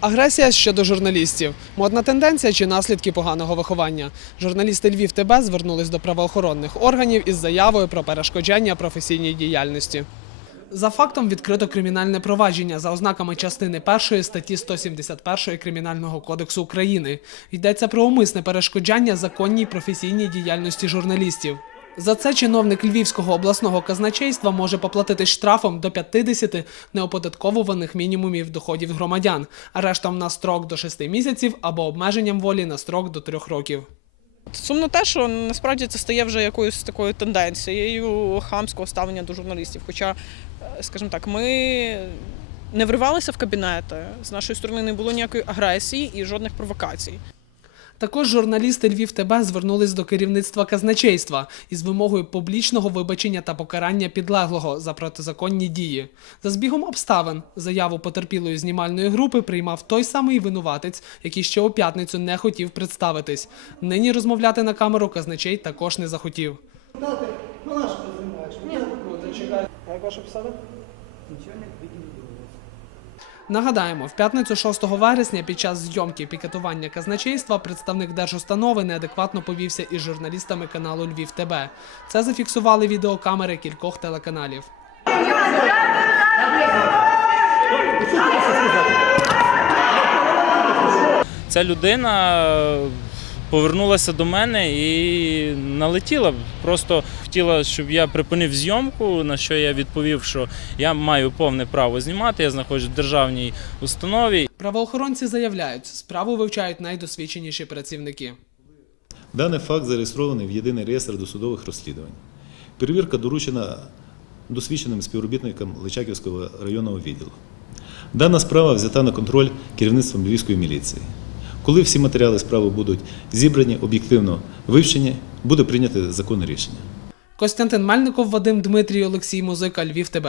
Агресія щодо журналістів, модна тенденція чи наслідки поганого виховання. Журналісти Львів ТБ звернулись до правоохоронних органів із заявою про перешкоджання професійній діяльності. За фактом відкрито кримінальне провадження за ознаками частини 1 статті 171 Кримінального кодексу України. Йдеться про умисне перешкоджання законній професійній діяльності журналістів. За це чиновник Львівського обласного казначейства може поплатити штрафом до 50 неоподатковуваних мінімумів доходів громадян, арештом на строк до 6 місяців або обмеженням волі на строк до 3 років. Сумно те, що насправді це стає вже якоюсь такою тенденцією хамського ставлення до журналістів. Хоча, е, скажімо так, ми не вривалися в кабінети, з нашої сторони не було ніякої агресії і жодних провокацій. Також журналісти Львів ТБ звернулись до керівництва казначейства із вимогою публічного вибачення та покарання підлеглого за протизаконні дії. За збігом обставин заяву потерпілої знімальної групи приймав той самий винуватець, який ще у п'ятницю не хотів представитись. Нині розмовляти на камеру казначей також не захотів. Як ваша посада? Нагадаємо, в п'ятницю 6 вересня під час зйомки пікетування казначейства представник держустанови неадекватно повівся із журналістами каналу Львів ТБ. Це зафіксували відеокамери кількох телеканалів. Ця людина повернулася до мене і налетіла. Просто хотіла, щоб я припинив зйомку, на що я відповів, що я маю повне право знімати, я знаходжусь в державній установі. Правоохоронці заявляють, справу вивчають найдосвідченіші працівники. Даний факт зареєстрований в єдиний реєстр досудових розслідувань. Перевірка доручена досвідченим співробітникам Личаківського районного відділу. Дана справа взята на контроль керівництвом Львівської міліції. Коли всі матеріали справи будуть зібрані, об'єктивно вивчені, буде прийнято законне рішення. Костянтин Мельников, Вадим Дмитрій, Олексій Музика, Львів ТБ.